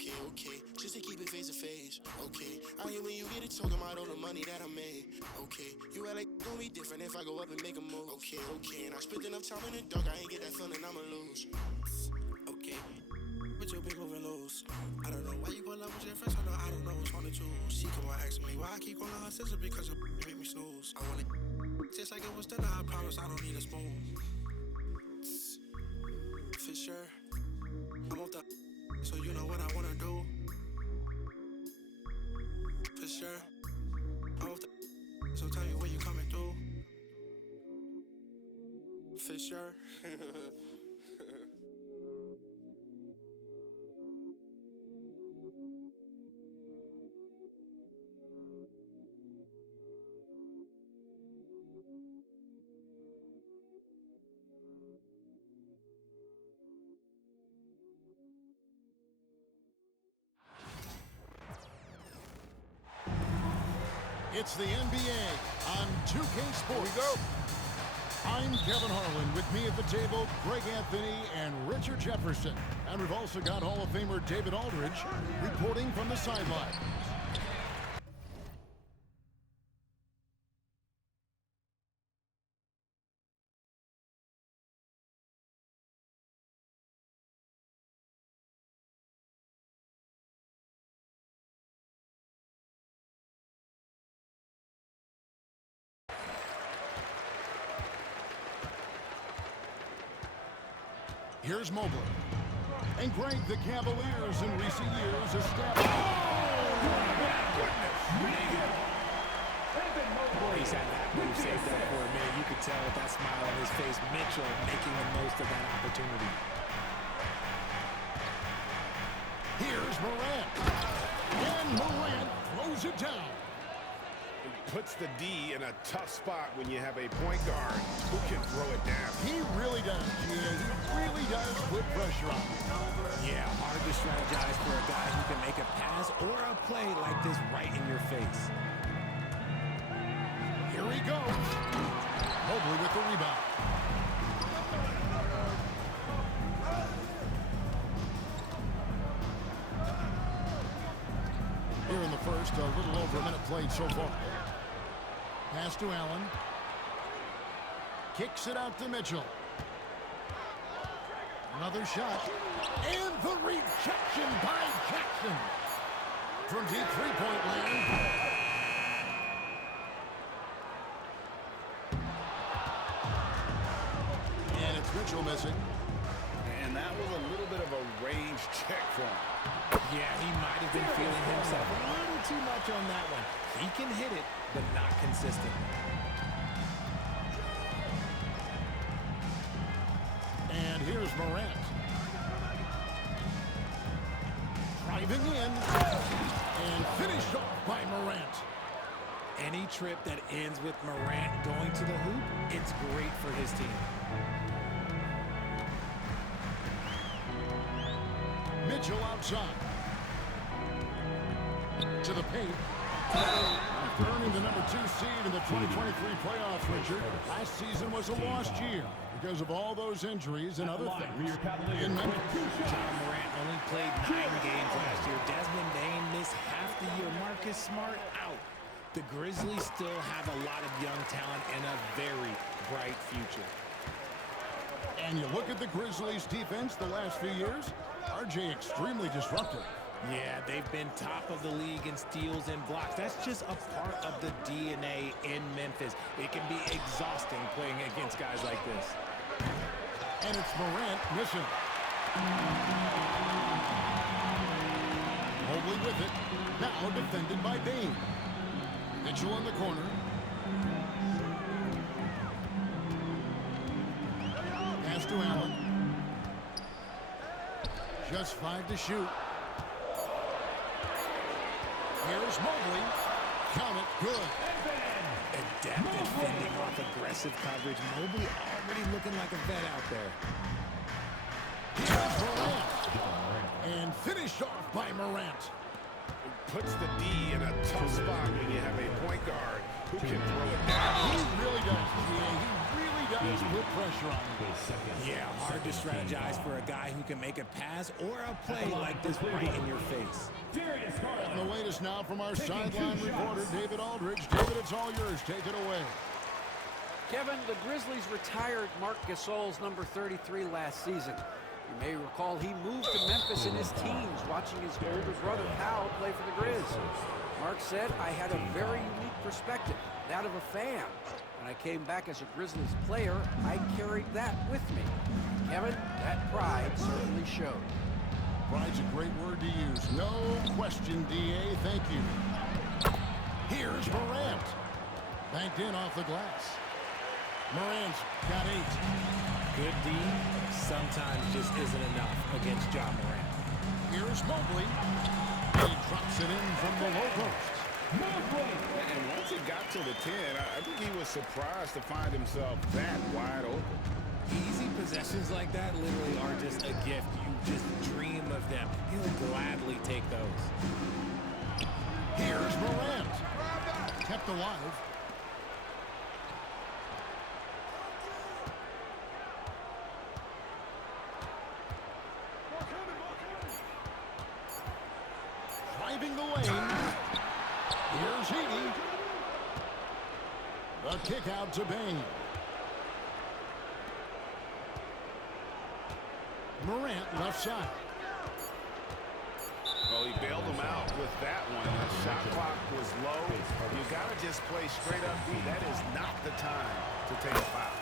Okay, okay, just to keep it face to face. Okay, I hear when you get it talking about all the money that I made. Okay, you act like gonna be different if I go up and make a move. Okay, okay, and I spent enough time in the dark, I ain't get that feeling I'ma lose. Okay, but your big move and lose. I don't know why you pull up with your friends, I don't know what's on the choose. She come on asking me why I keep calling her sister because you make me snooze. I want it just like it was dinner, I promise I don't need a spoon. For sure, I'm off the so you know what I wanna do. For sure, I'm off the so tell me when you coming through. For sure. It's the NBA on 2K Sports. Here we go. I'm Kevin Harlan. With me at the table, Greg Anthony and Richard Jefferson. And we've also got Hall of Famer David Aldridge reporting from the sideline. Here's Mobley. And Greg, the Cavaliers in recent years established... He's had that move saved up for a minute. You could tell with that smile on his face, Mitchell making the most of that opportunity. Here's Morant. And Morant throws it down. Puts the D in a tough spot when you have a point guard who can throw it down. He really does, G.A. He really does put pressure on. Yeah, hard to strategize for a guy who can make a pass or a play like this right in your face. Here he goes. Mobley with the rebound. Here in the first, a little over a minute played so far. Pass to Allen. Kicks it out to Mitchell. Another shot. And the rejection by Jackson. From deep three-point land. And it's Mitchell missing. And that was a little bit of a range check for him. Yeah, he might have been feeling himself a little too much on that one. He can hit it, but not consistent. And here's Morant. Driving in. And finished off by Morant. Any trip that ends with Morant going to the hoop, it's great for his team. Mitchell outside. To the paint. After earning the number 2 seed in the 2023 playoffs, Richard, last season was a lost year because of all those injuries and other things. In Memphis, John Morant only played 9 games last year. Desmond Bain missed half the year. Marcus Smart out. The Grizzlies still have a lot of young talent and a very bright future. and you look at the Grizzlies' defense the last few years, RJ extremely disruptive. Yeah, they've been top of the league in steals and blocks. That's just a part of the DNA in Memphis. It can be exhausting playing against guys like this. And it's Morant missing. Mobley with it. Now defended by Bain. Mitchell in the corner. Pass to Allen. Just 5 to shoot. Here's Mobley. Count it. Good. Adapted fending off aggressive coverage. Mobley already looking like a vet out there. Here's Morant. And finished off by Morant. Puts the D in a tough spot when you have a point guard who can throw it down. He really does, He really does just put pressure on him. Yeah, hard to strategize for a guy who can make a pass or a play like this right in your face. And the latest now from our sideline reporter, David Aldridge. David, it's all yours. Take it away. Kevin, the Grizzlies retired Marc Gasol's number 33 last season. You may recall he moved to Memphis in his teens, watching his older brother Powell play for the Grizz. Mark said, I had a very unique perspective, that of a fan. When I came back as a Grizzlies player, I carried that with me. Kevin, that pride certainly showed. Pride's a great word to use. No question, D.A. Thank you. Here's Morant. Banked in off the glass. Morant's got 8. Good D sometimes just isn't enough against John Morant. Here's Mobley. He drops it in from the low post. And once it got to the 10, I think he was surprised to find himself that wide open. Easy possessions like that literally are just a gift. You just dream of them. He'll gladly take those. Here's Morant. Kept alive. Driving the lane. Here's Heaney. The kick out to Bain. Morant left side. Well, he bailed him out with that one. The shot clock was low. You got to just play straight up D. That is not the time to take a foul.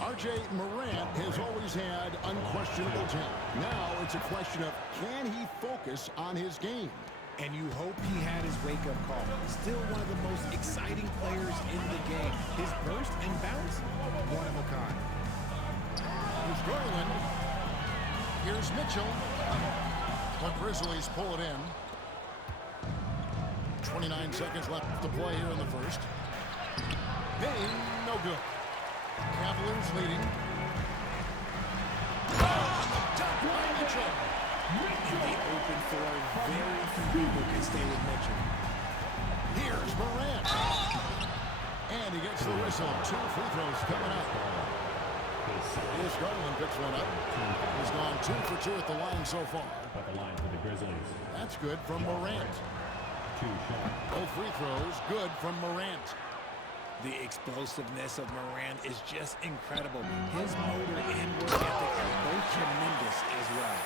R.J. Morant has always had unquestionable talent. Now it's a question of can he focus on his game? And you hope he had his wake-up call. Still one of the most exciting players in the game. His burst and bounce, one of a kind. Here's Garland. Here's Mitchell. The Grizzlies pull it in. 29 seconds left to play here in the first. Bain, no good. Cavaliers leading. Dunk by Mitchell. The open floor, very few people can stay with Mitchell. Here's Morant. And he gets the whistle. 2 free throws coming up. Here's Garland picks one up. He's gone 2 for 2 at the line so far. That's good from Morant. Both free throws good from Morant. The explosiveness of Morant is just incredible. His motor and work ethic are both tremendous as well.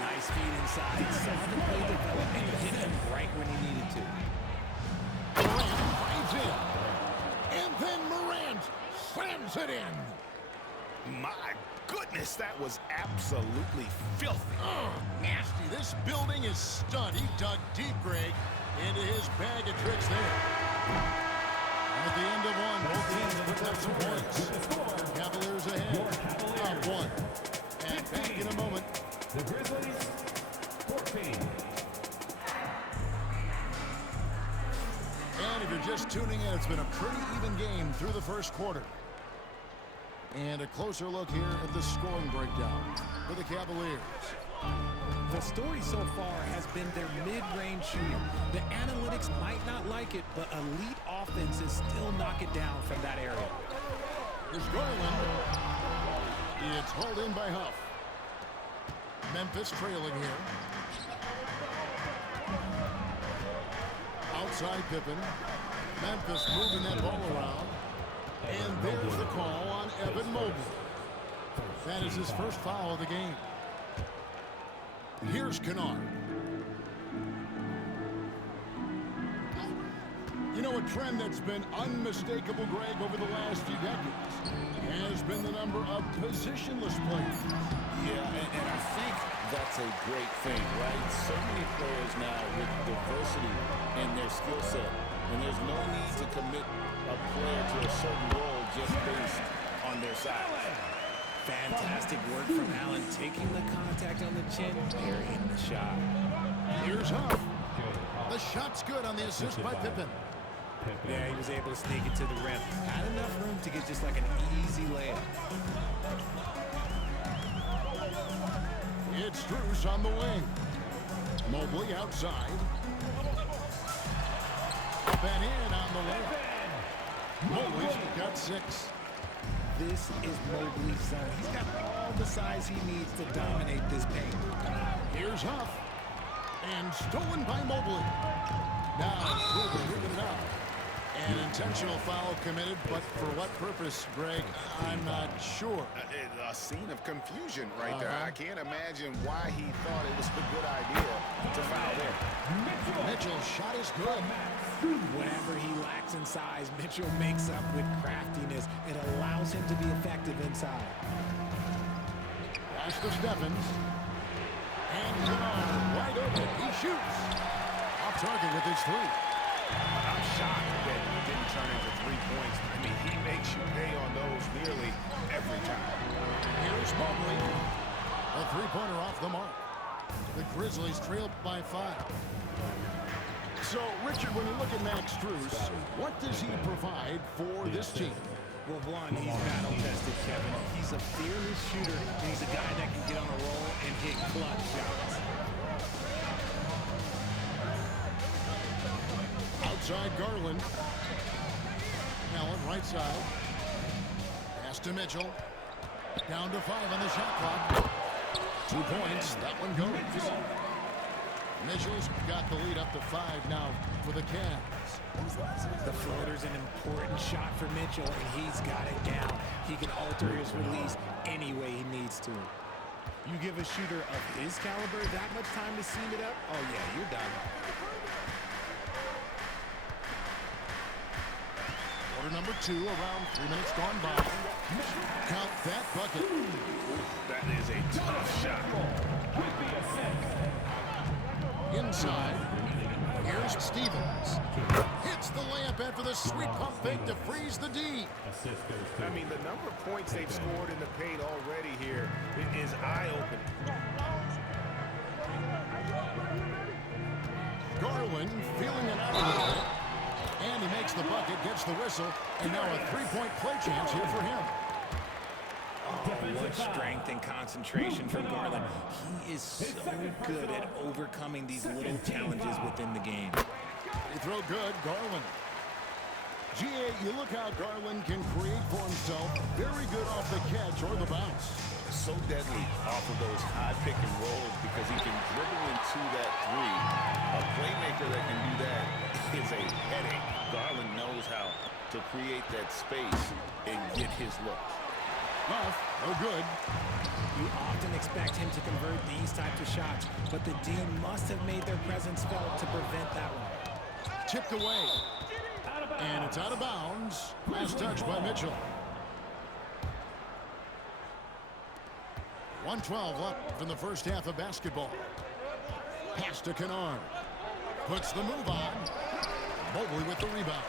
Nice feed inside, saw the play develop, and hit him right when he needed to. Morant finds in. And then Morant slams it in. My goodness, that was absolutely filthy. Oh, nasty. This building is stunned. He dug deep, Greg, into his bag of tricks there. At the end of one, both teams picked up some points. Cavaliers ahead. Up 1. And back in a moment. The Grizzlies, 14. And if you're just tuning in, it's been a pretty even game through the first quarter. And a closer look here at the scoring breakdown for the Cavaliers. The story so far has been their mid-range shooting. The analytics might not like it, but elite offenses still knock it down from that area. Here's Garland. It's hauled in by Huff. Memphis trailing here. Outside Pippen. Memphis moving that ball around. And there's the call on Evan Mobley. That is his first foul of the game. Here's Kennard. You know, a trend that's been unmistakable, Greg, over the last few decades has been the number of positionless players. Yeah, and I think that's a great thing, right? So many players now with diversity in their skill set, and there's no need to commit a player to a certain role just based on their size. Fantastic work from Allen, taking the contact on the chin, burying the shot. Here's Huff. The shot's good on the assist by Pippen. Yeah, he was able to sneak it to the rim. Had enough room to get just like an easy layup. It's Strus on the wing. Mobley outside. Up and in on the layup. Mobley's got 6. This is Mobley's zone. He's got all the size he needs to dominate this paint. Here's Huff. And stolen by Mobley. Now, Kluber moving it up. An intentional foul committed, but for what purpose, Greg? I'm not sure. A scene of confusion right there. I can't imagine why he thought it was a good idea to foul there. Mitchell's shot is good. Whatever he lacks in size, Mitchell makes up with craftiness. It allows him to be effective inside. Pass to Stephens. And Kennard wide open. He shoots. Off target with his three. I'm shocked that it didn't turn into 3 points. I mean, he makes you pay on those nearly every time. Here's Mobley. A three-pointer off the mark. The Grizzlies trail by 5. So, Richard, when you look at Max Strus, what does he provide for this team? Well, one, he's battle-tested, Kevin. He's a fearless shooter, and he's a guy that can get on a roll and hit clutch shots. Outside Garland. Allen right side. Pass to Mitchell. Down to 5 on the shot clock. 2 points. That one goes. Mitchell's got the lead up to 5 now for the Cavs. The floater's an important shot for Mitchell, and he's got it down. He can alter his release any way he needs to. You give a shooter of his caliber that much time to seam it up, oh yeah, you're done. Quarter number 2, around 3 minutes gone by. Count that bucket. That is a tough shot. Inside. Here's Stevens. Hits the layup after the sweet pump fake to freeze the D. I mean, the number of points they've scored in the paint already here is eye-opening. Garland feeling it out a little bit. And he makes the bucket, gets the whistle, and now a three-point play chance here for him. What strength and concentration from Garland. He is so good at overcoming these little challenges within the game. They throw good, Garland. GA, you look how Garland can create for himself. Very good off the catch or the bounce. So deadly off of those high pick and rolls because he can dribble into that three. A playmaker that can do that is a headache. Garland knows how to create that space and get his look. Off, no good. You often expect him to convert these types of shots, but the D must have made their presence felt to prevent that one. Tipped away. And it's out of bounds. Last touch by Mitchell. 1:12 left in the first half of basketball. Pass to Kennard. Puts the move on. Mobley with the rebound.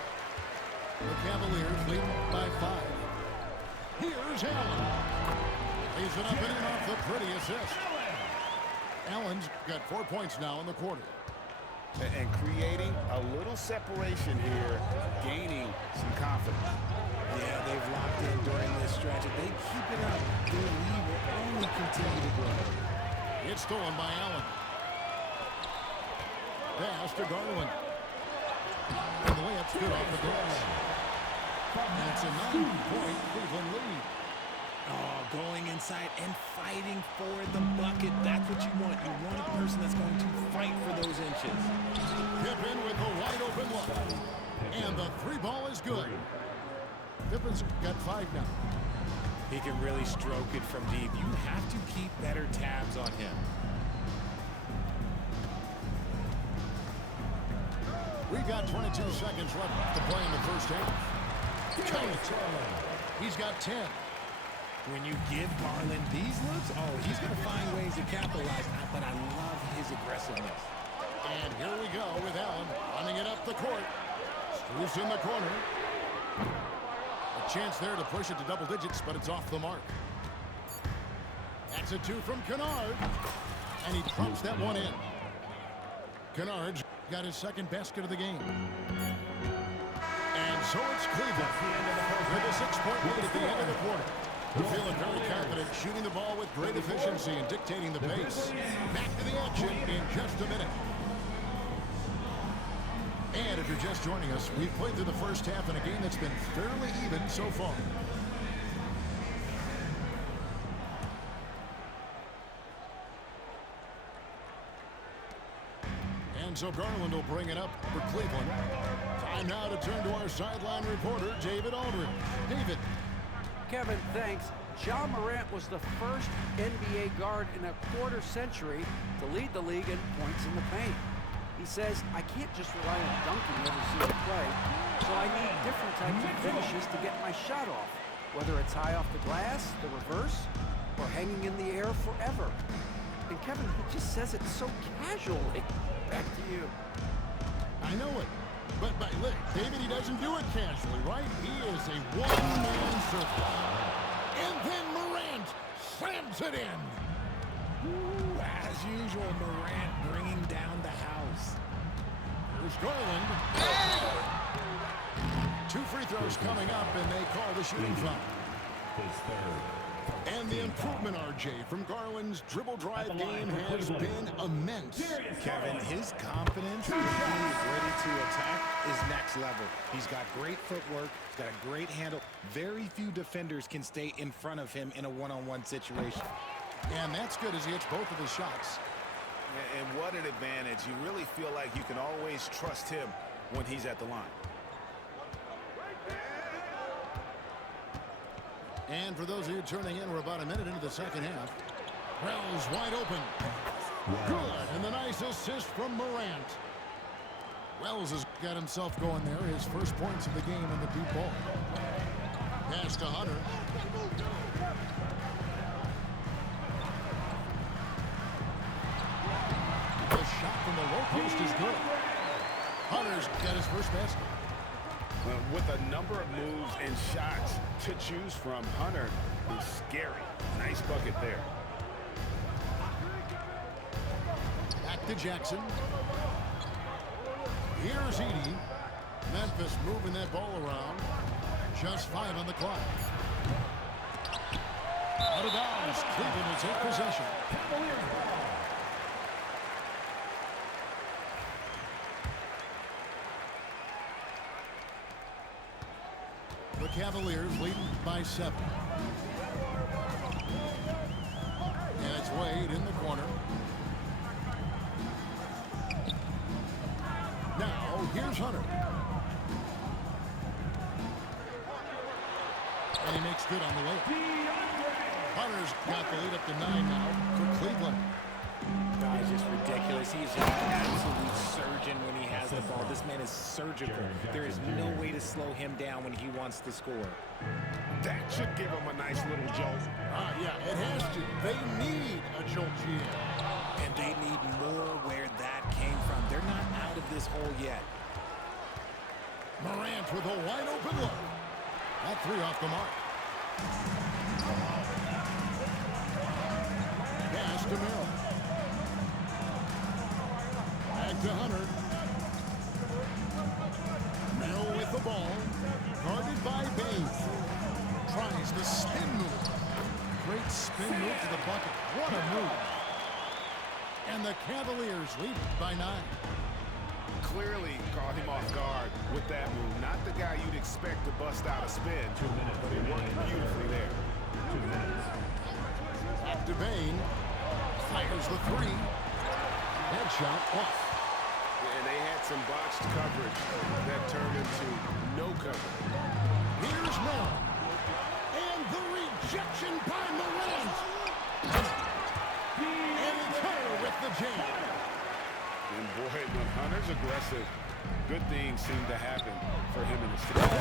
The Cavaliers lead by 5. Here's Allen. Leaves it up and in off the pretty assist. Allen's got 4 points now in the quarter. And creating a little separation here, gaining some confidence. Yeah, they've locked in during this stretch. If they keep it up, their lead will only continue to grow. It's stolen by Allen. Pass to Garland. And the layup's good off the glass. And it's a 9-point Cleveland lead. Oh, going inside and fighting for the bucket. That's what you want. You want a person that's going to fight for those inches. Pippen with the wide open look. And the 3 ball is good. Pippen's got 5 now. He can really stroke it from deep. You have to keep better tabs on him. We've got 22 seconds left to play in the first half. Count it. He's got 10. When you give Garland these looks, oh, he's going to find ways to capitalize. But I love his aggressiveness. And here we go with Allen running it up the court. Strus in the corner. A chance there to push it to double digits, but it's off the mark. That's a 2 from Kennard. And he drops that one in. Kennard's got his second basket of the game. And so it's Cleveland with a 6-point lead at the end of the quarter. We're feeling very confident, shooting the ball with great efficiency and dictating the pace. Back to the action in just a minute. And if you're just joining us, we've played through the first half in a game that's been fairly even so far. And so Garland will bring it up for Cleveland. Time now to turn to our sideline reporter, David Aldridge. David. Kevin, thanks. Ja Morant was the first NBA guard in a quarter century to lead the league in points in the paint. He says, I can't just rely on dunking every single play, so I need different types of finishes to get my shot off, whether it's high off the glass, the reverse, or hanging in the air forever. And Kevin, he just says it so casually. Back to you. I know it. But look, David, he doesn't do it casually, right? He is a one-man circle. And then Morant slams it in. Ooh, as usual, Morant bringing down the house. Here's Garland. 2 free throws coming up, and they call the shooting foul. His third. And the improvement, RJ, from Garland's dribble drive game has been immense. Kevin, his confidence when he is ready to attack is next level. He's got great footwork, he's got a great handle. Very few defenders can stay in front of him in a one-on-one situation. And that's good as he hits both of his shots. And what an advantage. You really feel like you can always trust him when he's at the line. And for those of you turning in, we're about a minute into the second half. Wells wide open. Good. And the nice assist from Morant. Wells has got himself going there. His first points of the game in the deep ball. Pass to Hunter. The shot from the low post is good. Hunter's got his first basket. With a number of moves and shots to choose from, Hunter is scary. Nice bucket there. Back to Jackson. Here's Edey. Memphis moving that ball around. Just 5 on the clock. Out of bounds. Cleveland will take possession. The Cavaliers leading by 7. And it's Wade in the corner. Now, here's Hunter. And he makes good on the layup. Hunter's got the lead up to 9 now for Cleveland. Guy's just ridiculous. He's an absolute surgeon when he has the ball. This man is surgical. There is no way to slow him down when he wants to score. That should give him a nice little jolt. Yeah, it has to. They need a jolt GM. And they need more where that came from. They're not out of this hole yet. Morant with a wide open look. That 3 off the mark. Pass to Merrill. Back to Hunter. Merrill with the ball. Guarded by Bain. Tries the spin move. Great spin move to the bucket. What a move. And the Cavaliers lead by 9. Clearly caught him off guard with that move. Not the guy you'd expect to bust out a spin, but he worked beautifully there. 2 minutes. Back to Bain. Fires the 3. Headshot off. And they had some botched coverage that turned into no cover. Here's Merrill. And the rejection by Morant. And Hunter with the jam. And boy, when Hunter's aggressive, good things seem to happen for him in the series.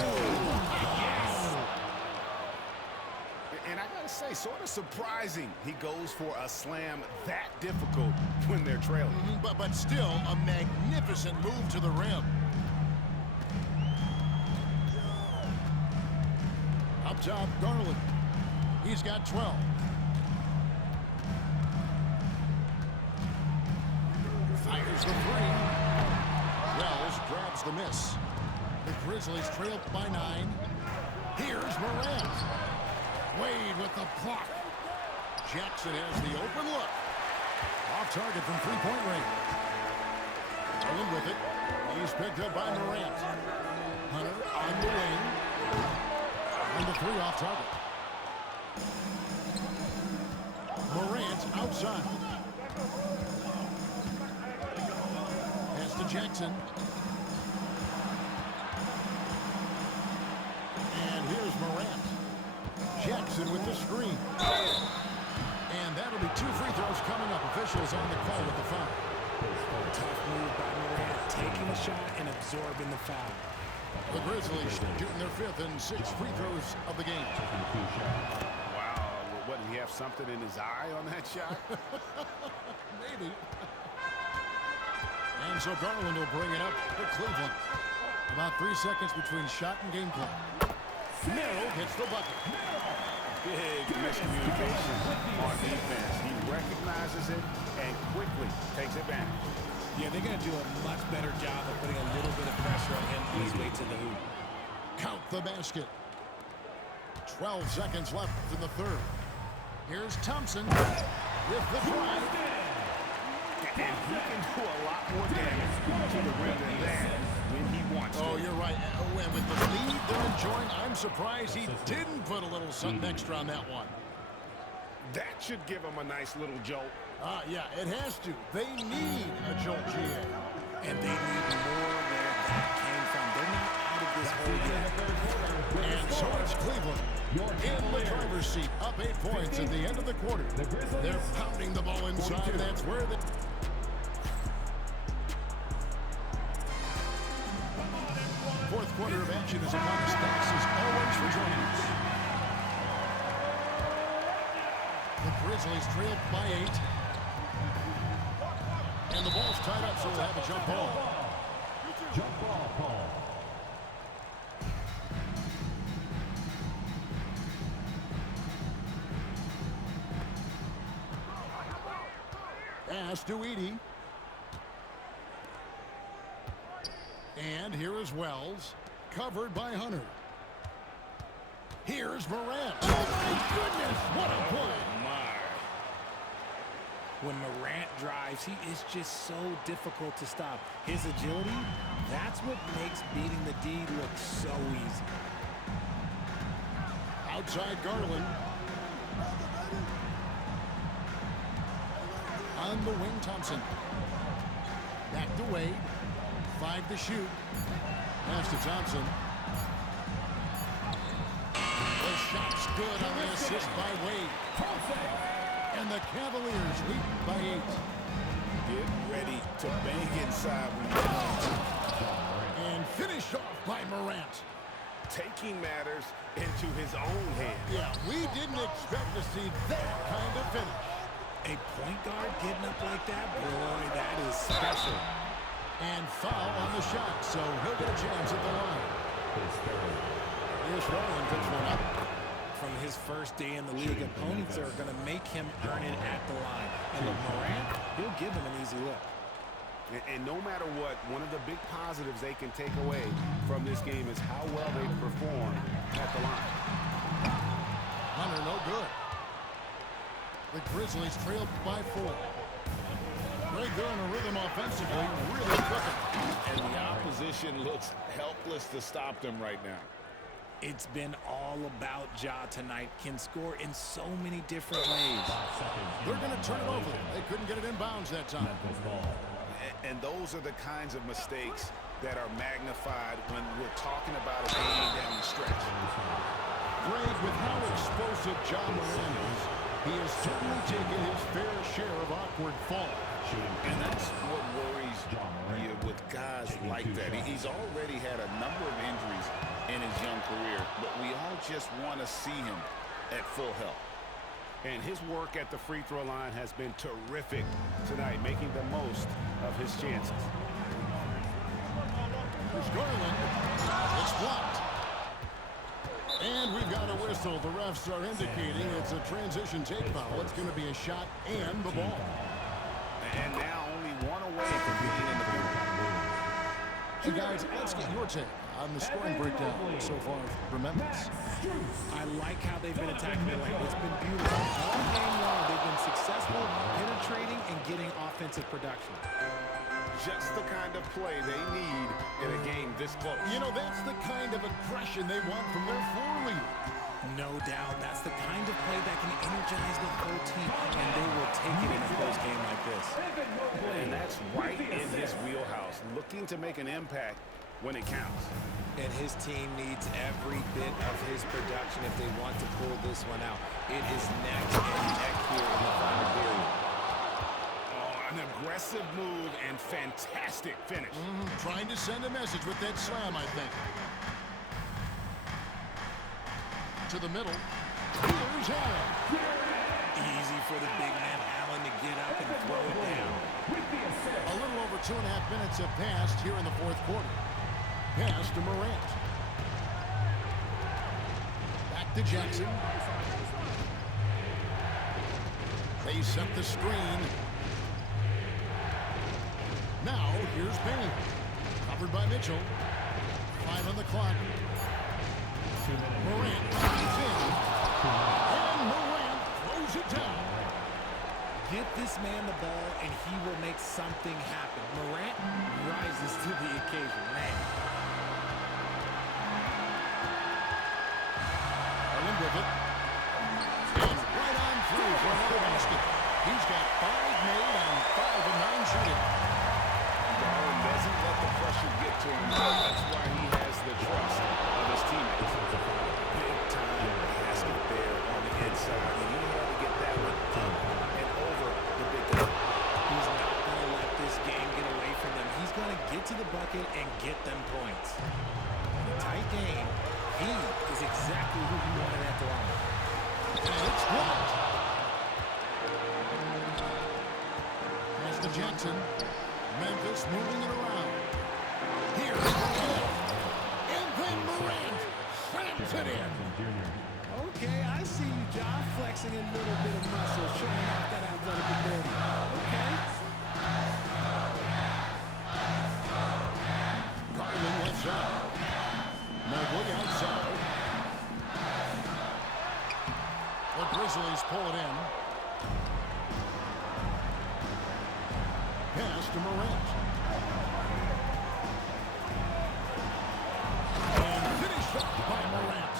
And I gotta say, sort of surprising he goes for a slam that difficult when they're trailing. But still a magnificent move to the rim. Up top, Garland. He's got 12. Fires the 3. Wells grabs the miss. The Grizzlies trail by 9. Here's Morant. Wade with the block. Jackson has the open look. Off target from 3-point range. Garland with it. He's picked up by Morant. Hunter on the wing. And the 3 off target. Morant outside. Has to Jackson. And here's Morant. Jackson with the screen. And that'll be 2 free throws coming up. Officials on the call with the foul. Tough move by Morant, taking a shot and absorbing the foul. The Grizzlies shooting their 5th and 6th free throws of the game. Wow, what, did he have something in his eye on that shot? Maybe. And so Garland will bring it up to Cleveland. About 3 seconds between shot and game clock. Merrill hits the bucket. Big miscommunication on defense. He recognizes it and quickly takes advantage. Yeah, they're going to do a much better job of putting a little bit of pressure on him on his way to the hoop. Count the basket. 12 seconds left in the 3rd. Here's Thompson with the drive. And he can do a lot more damage to the rim than that when he wants to. Oh, you're right. When with the lead they're enjoying, I'm surprised he didn't put a little something extra on that one. That should give him a nice little jolt. Yeah, it has to. They need a jolt, GA. And they need more where that came from. They're not out of this hole yet. And so it's Cleveland in the driver's seat, up 8 points at the end of the quarter. They're pounding the ball inside. That's where they... Fourth quarter of action is upon us. Thanks as always for joining us. The Grizzlies trail by 8. And the ball's tied up, so we'll have a jump ball. Jump ball call. Pass to Edie. And here is Wells, covered by Hunter. Here's Morant. Oh, my goodness, what a play. When Morant drives, he is just so difficult to stop. His agility, that's what makes beating the D look so easy. Outside Garland. On the wing, Thompson. Back to Wade. 5 to shoot. Pass to Thompson. The shot's good on the assist by Wade. And the Cavaliers lead by 8. Get ready to bang inside when you want. And finished off by Morant. Taking matters into his own hands. Yeah, we didn't expect to see that kind of finish. A point guard getting up like that, boy, that is special. And foul on the shot, so he'll get a chance at the line. Here's Roland, puts one up. From his first day in the league, opponents are going to make him earn it at the line. And with Morant, he'll give him an easy look. And no matter what, one of the big positives they can take away from this game is how well they perform at the line. Hunter, no good. The Grizzlies trail by 4. Right there in a rhythm offensively, really cooking. And the opposition looks helpless to stop them right now. It's been all about Ja tonight. Can score in so many different ways. They're going to turn it over. They couldn't get it in bounds that time. And those are the kinds of mistakes that are magnified when we're talking about a game down the stretch. Greg, with how explosive Ja Morant is, he has certainly taken his fair share of awkward falls. And that's what worries you with guys like that. He's already had a number of injuries in his young career, but we all just want to see him at full health. And his work at the free throw line has been terrific tonight, making the most of his chances. There's Garland. It's blocked. And we've got a whistle. The refs are indicating it's a transition take foul. It's going to be a shot and the ball. And now only one away from being in the penalty. Hey guys, let's get your take on the scoring breakdown so far for Memphis. I like how they've been attacking the lane. It's been beautiful. All game long, they've been successful penetrating and getting offensive production. Just the kind of play they need in a game this close. You know, that's the kind of aggression they want from their floor leader. No doubt. That's the kind of play that can energize the whole team, and they will take it in a close game like this. And that's right in his wheelhouse, looking to make an impact when it counts. And his team needs every bit of his production if they want to pull this one out. It is neck and neck here in the final period. Oh, an aggressive move and fantastic finish. Trying to send a message with that slam, I think. To the middle. Here's Allen. Easy for the big man Allen to get up and throw it down. A little over 2.5 minutes have passed here in the fourth quarter. Pass to Morant. Back to Jackson. They set the screen. Now, here's Payne. Covered by Mitchell. 5 on the clock. Morant drives in. And Morant throws it down. Get this man the ball, and he will make something happen. Morant rises to the occasion. Man. Allen with it. And right on through for another basket. He's got 5 made on 5 of 9 shooting. Garland doesn't let the pressure get to him. That's why he has the trust of his teammates. Big time basket there on the inside. You know how to get that one up and over the big guy. He's not going to let this game get away from them. He's going to get to the bucket and get them points. In a tight game, he is exactly who he wanted at the line. And it's blocked. Pass to Jackson. Memphis moving it around. Here's Morant. And then Morant slams it in. Okay, I see you, John, flexing a little bit of muscle, showing off that athletic ability. Okay. Garland left side. Mobley outside. The Grizzlies pull it in. Pass to Morant. And finished up by Morant.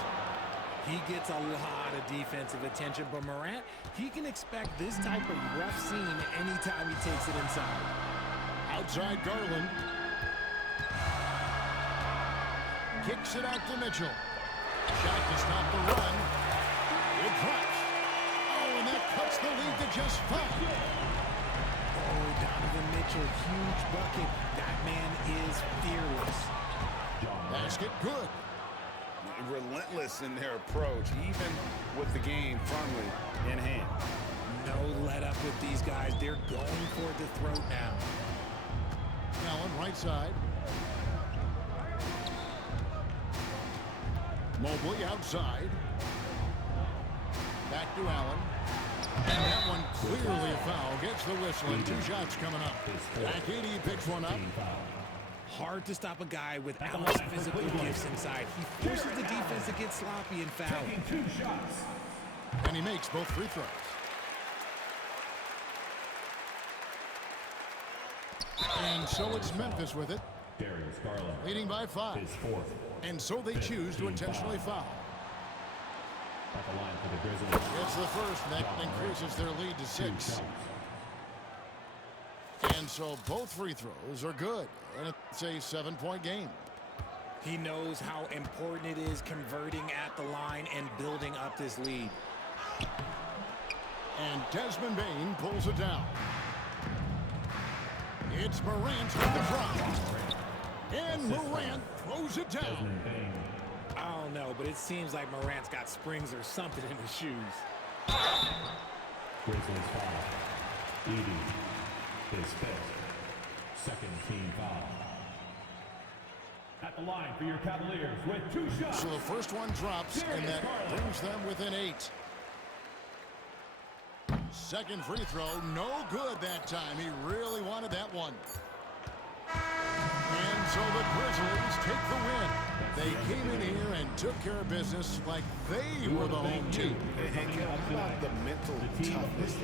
He gets a lot of defensive attention, but Morant, he can expect this type of rough scene anytime he takes it inside. Outside Garland. Kicks it out to Mitchell. Shot to stop the run. It drops. Oh, and that cuts the lead to just 5. Oh, Donovan Mitchell, huge bucket. That man is fearless. Basket good. Relentless in their approach, even with the game firmly in hand. No let up with these guys. They're going for the throat now. Allen right side. Mobley outside. Back to Allen. And that one clearly a foul. Gets the whistle and 2 shots coming up. Back 80 picks one up. Hard to stop a guy with Allen's physical gifts inside. He forces the defense to get sloppy and foul. And he makes both free throws. And so it's Memphis with it. Darius Garland. Leading by 5. His 4th. And so they choose to intentionally foul. At the line for the Grizzlies. It's the first, and that increases their lead to 6. And so both free throws are good, and it's a 7-point game. He knows how important it is converting at the line and building up this lead. And Desmond Bane pulls it down. It's Morant with the drop. And Morant throws it down. I don't know, but it seems like Morant's got springs or something in his shoes. Grizzlies foul. Edey. His 5th. Second team foul. At the line for your Cavaliers with 2 shots. So the first one drops, and that brings them within 8. Second free throw, no good that time. He really wanted that one. And so the Grizzlies take the win. They came in here and took care of business like they were the home team. And how about the mental toughness